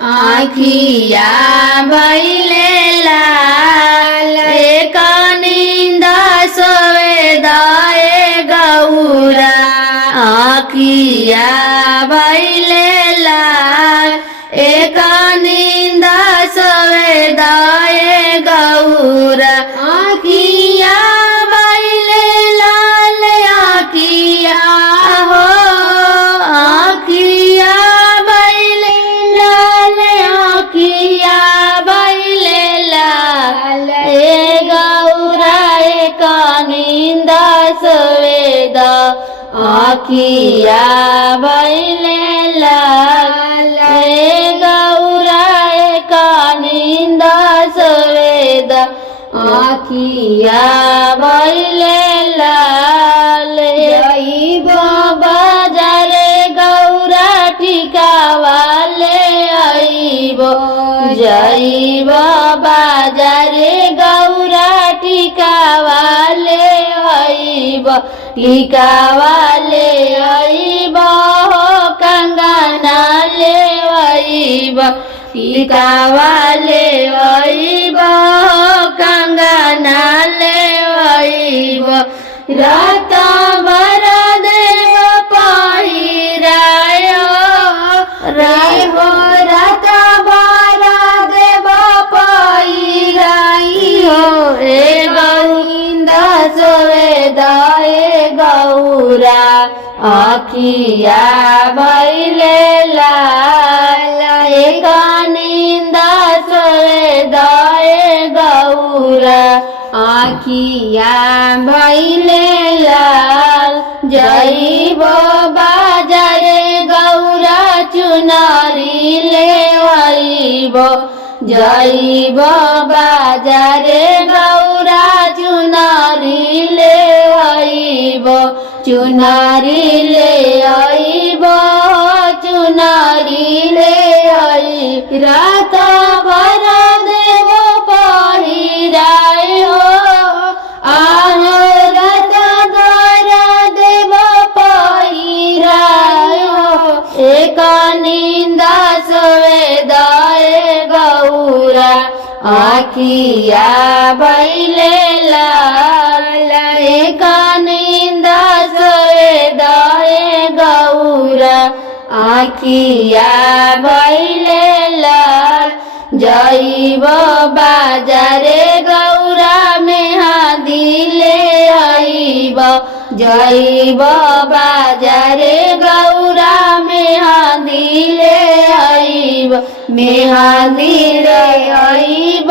आखिया भइले लाल एक नींद सोवेदाए गौरा आखिया भइले लाल एक नींद सोवेदाए गौरा आखिया भइले लाल आखिया हो आखिया भइले लाल आखिया भइले लाल ए गौरा एक नींद सोवेदा आखिया भइले लाल ए गौरा एक नींद सोवेदा आखिया भइले लाल जइब बाजारे गौरा टिकावाले आइब जइब बाजारे गौरा टिकावाले आइब टिकावाले आइब हो कंगना ले आइब टिकावाले आइब कंगना ले आइब रात भर देव पहिराय रे हो रात भर देव पहिराई हो ए गोविंद सोवेदाए गौरा आखिया भइले लाल एक नींद सोवेदाए गौरा आखिया भइले लाल जइब बाजारे गौरा चुनरी ले आइब जइब बाजारे गौरा चुनरी ले आइब चुनरी ले आइब चुनरी ले आइब रात भर देव पहिराय हो आहो रात भर देव पहिराय हो एक नींद सोवेदाए गौरा आखिया भइले लाल एक नींद सोवेदाए गौरा आखिया भइले लाल जइब बाजारे गौरा मेहंदी ले आइब जइब बाजारे गौरा मेहंदी ले आइब मेहंदी ले आइब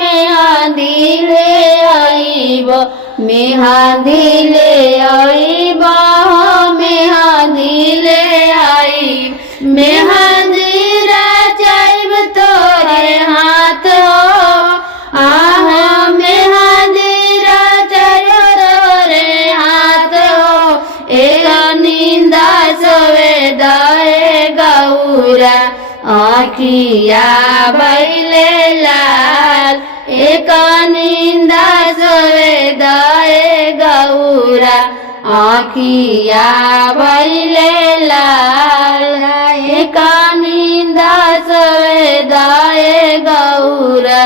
मेहंदी ले आइब मेहंदी ले आइब मेहंदी ले आइब मेहंदी रचाइब तोरे हाथ हो आहा मेहंदी रचाइब तोरे हाथ हो एक नींद सोवेदाए गौरा आखिया भइले लाल एक नींद सोवेदाए गौरा आखिया भइले लाल एक नींद सोवेदाए गौरा।